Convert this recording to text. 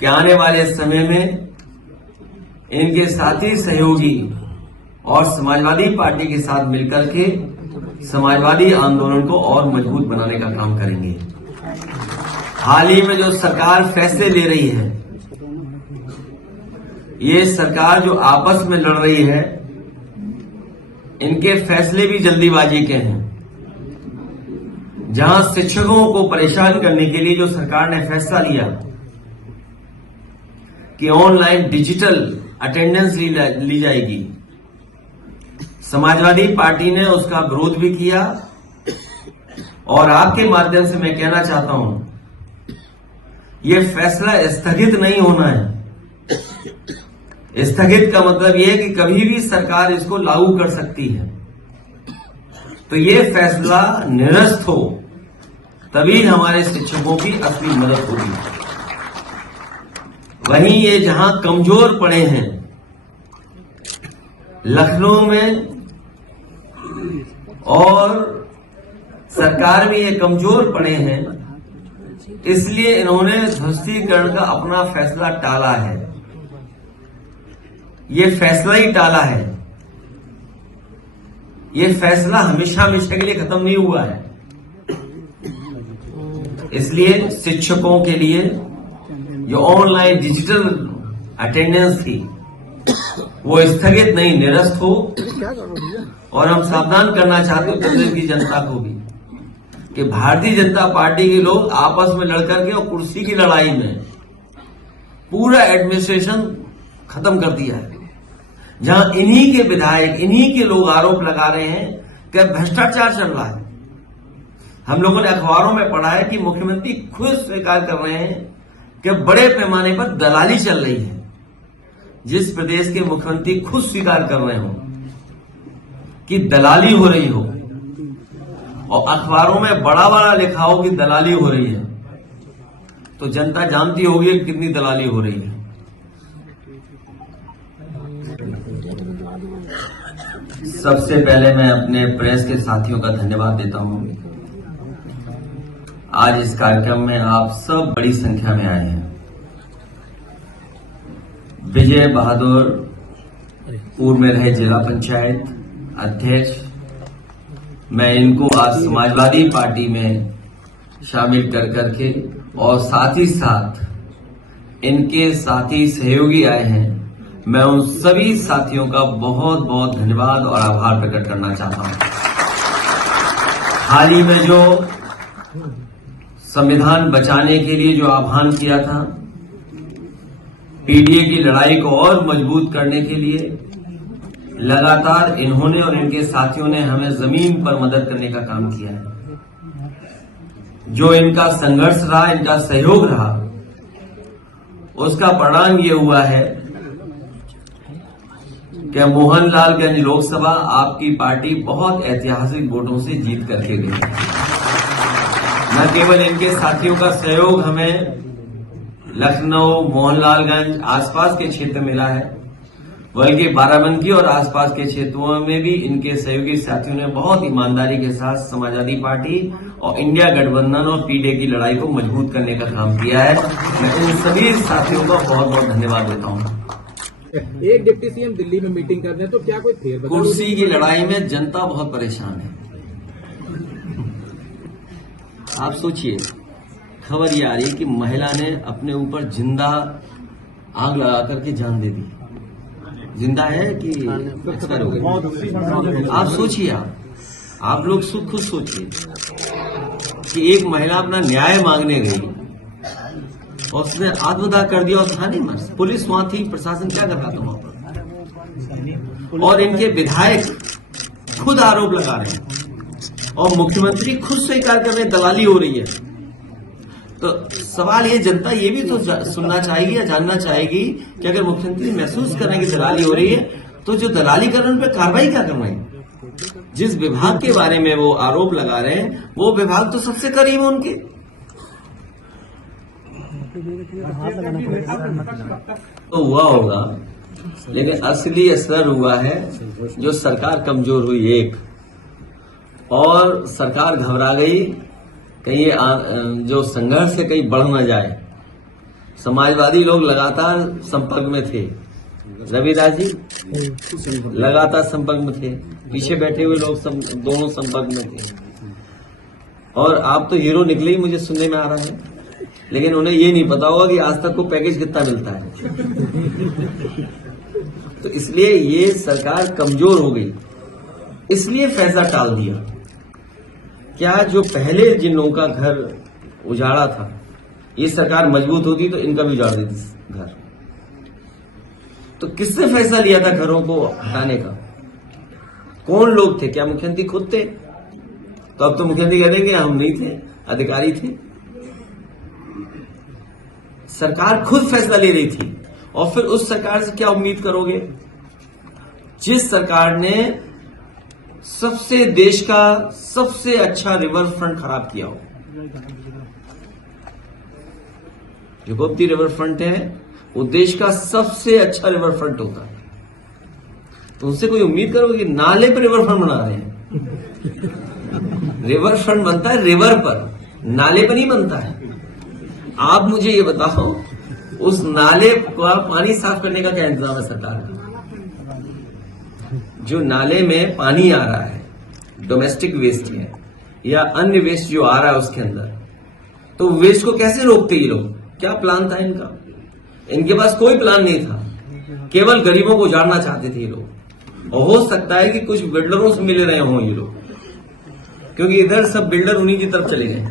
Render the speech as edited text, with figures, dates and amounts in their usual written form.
कि आने वाले समय में इनके साथी सहयोगी और समाजवादी पार्टी के साथ मिलकर के समाजवादी आंदोलन को और मजबूत बनाने का काम करेंगे। हाल ही में जो सरकार फैसले ले रही है, ये सरकार जो आपस में लड़ रही है, इनके फैसले भी जल्दीबाजी के हैं। जहां शिक्षकों को परेशान करने के लिए जो सरकार ने फैसला लिया कि ऑनलाइन डिजिटल अटेंडेंस ली जाएगी, समाजवादी पार्टी ने उसका विरोध भी किया। और आपके माध्यम से मैं कहना चाहता हूं, यह फैसला स्थगित नहीं होना है। स्थगित का मतलब यह है कि कभी भी सरकार इसको लागू कर सकती है। तो यह फैसला निरस्त हो, तभी हमारे शिक्षकों की असली मदद होगी। वहीं ये जहां कमजोर पड़े हैं, लखनऊ में और सरकार में ये कमजोर पड़े हैं, इसलिए इन्होंने ध्वस्तीकरण का अपना फैसला टाला है। ये फैसला ही टाला है। ये फैसला हमेशा हमेशा के लिए खत्म नहीं हुआ है। इसलिए शिक्षकों के लिए जो ऑनलाइन डिजिटल अटेंडेंस थी, वो स्थगित नहीं, निरस्त हो। और हम सावधान करना चाहते हैं प्रदेश की जनता को भी कि भारतीय जनता पार्टी के लोग आपस में लड़कर के और कुर्सी की लड़ाई में पूरा एडमिनिस्ट्रेशन खत्म कर दिया है। जहां इन्हीं के विधायक, इन्हीं के लोग आरोप लगा रहे हैं कि भ्रष्टाचार चल रहा है। हम लोगों ने अखबारों में पढ़ा है कि मुख्यमंत्री खुद स्वीकार कर रहे हैं कि बड़े पैमाने पर दलाली चल रही है। जिस प्रदेश के मुख्यमंत्री खुद स्वीकार कर रहे हो कि दलाली हो रही हो और अखबारों में बड़ा बड़ा लिखा हो कि दलाली हो रही है, तो जनता जानती होगी कि कितनी दलाली हो रही है। सबसे पहले मैं अपने प्रेस के साथियों का धन्यवाद देता हूं। आज इस कार्यक्रम में आप सब बड़ी संख्या में आए हैं। विजय बहादुर पूर्व में रहे जिला पंचायत अध्यक्ष, मैं इनको आज समाजवादी पार्टी में शामिल कर करके और साथ ही साथ इनके साथी सहयोगी आए हैं, मैं उन सभी साथियों का बहुत बहुत धन्यवाद और आभार प्रकट करना चाहता हूं। हाल ही में जो संविधान बचाने के लिए जो आह्वान किया था, पीडीए की लड़ाई को और मजबूत करने के लिए लगातार इन्होंने और इनके साथियों ने हमें जमीन पर मदद करने का काम किया है। जो इनका संघर्ष रहा, इनका सहयोग रहा, उसका परिणाम ये हुआ है कि मोहनलालगंज लोकसभा आपकी पार्टी बहुत ऐतिहासिक वोटों से जीत करके गई। न केवल इनके साथियों का सहयोग हमें लखनऊ, मोहनलालगंज आसपास के क्षेत्र मिला है, बल्कि बाराबंकी और आसपास के क्षेत्रों में भी इनके सहयोगी साथियों ने बहुत ईमानदारी के साथ समाजवादी पार्टी और इंडिया गठबंधन और पीडीए की लड़ाई को मजबूत करने का काम किया है। मैं इन सभी साथियों का बहुत बहुत धन्यवाद देता हूं। एक डिप्टी सीएम दिल्ली में मीटिंग कर रहे हैं, तो क्या कोई फेरबदल? कुर्सी की लड़ाई में जनता बहुत परेशान है। आप सोचिए, खबर ये आ रही है कि महिला ने अपने ऊपर जिंदा आग लगा करके जान दे दी। जिंदा है कि एक्सपायर हो गई? आप सोचिए, आप लोग खुद सोचिए कि एक महिला अपना न्याय मांगने गई और उसने आत्मदाह कर दिया और था नहीं मर। पुलिस वहां थी, प्रशासन क्या कर रहा था वहां पर? और इनके विधायक खुद आरोप लगा रहे हैं और मुख्यमंत्री खुद स्वीकार कर रहे हैं दलाली हो रही है। तो सवाल ये, जनता ये भी तो सुनना चाहेगी या जानना चाहेगी कि अगर मुख्यमंत्री महसूस कर रहे हैं कि दलाली हो रही है, तो जो दलाली कर रहे हैं उन पर कार्रवाई क्या कर रहे हैं? जिस विभाग के बारे में वो आरोप लगा रहे हैं, वो विभाग तो सबसे करीब है उनके। तो हुआ होगा, लेकिन असली असर हुआ है जो सरकार कमजोर हुई एक, और सरकार घबरा गई कहीं जो संघर्ष है कहीं बढ़ न जाए। समाजवादी लोग लगातार संपर्क में थे, रविदास जी लगातार संपर्क में थे, पीछे बैठे हुए लोग दोनों संपर्क में थे। और आप तो हीरो निकले ही, मुझे सुनने में आ रहा है, लेकिन उन्हें ये नहीं पता होगा कि आज तक को पैकेज कितना मिलता है। तो इसलिए ये सरकार कमजोर हो गई, इसलिए फैसला टाल दिया। क्या जो पहले जिन लोगों का घर उजाड़ा था, ये सरकार मजबूत होती तो इनका भी उजाड़ देती घर। तो किसने फैसला लिया था घरों को हटाने का? कौन लोग थे? क्या मुख्यमंत्री खुद थे? तो अब तो मुख्यमंत्री कह देंगे हम नहीं थे, अधिकारी थे। सरकार खुद फैसला ले रही थी, और फिर उस सरकार से क्या उम्मीद करोगे जिस सरकार ने सबसे देश का सबसे अच्छा रिवर फ्रंट खराब किया हो। जो गोमती रिवर फ्रंट है वो देश का सबसे अच्छा रिवर फ्रंट होता है, तो उनसे कोई उम्मीद करोगे कि नाले पर रिवर फ्रंट बना रहे हैं? रिवर फ्रंट बनता है रिवर पर, नाले पर नहीं बनता है। आप मुझे ये बताओ, उस नाले का पानी साफ करने का क्या इंतजाम है सरकार का? जो नाले में पानी आ रहा है, डोमेस्टिक वेस्ट है या अन्य वेस्ट जो आ रहा है उसके अंदर, तो वेस्ट को कैसे रोकते ये लोग? क्या प्लान था इनका? इनके पास कोई प्लान नहीं था, केवल गरीबों को उजाड़ना चाहते थे ये लोग। और हो सकता है कि कुछ बिल्डरों से मिल रहे हों ये लोग, क्योंकि इधर सब बिल्डर उन्हीं की तरफ चले गए।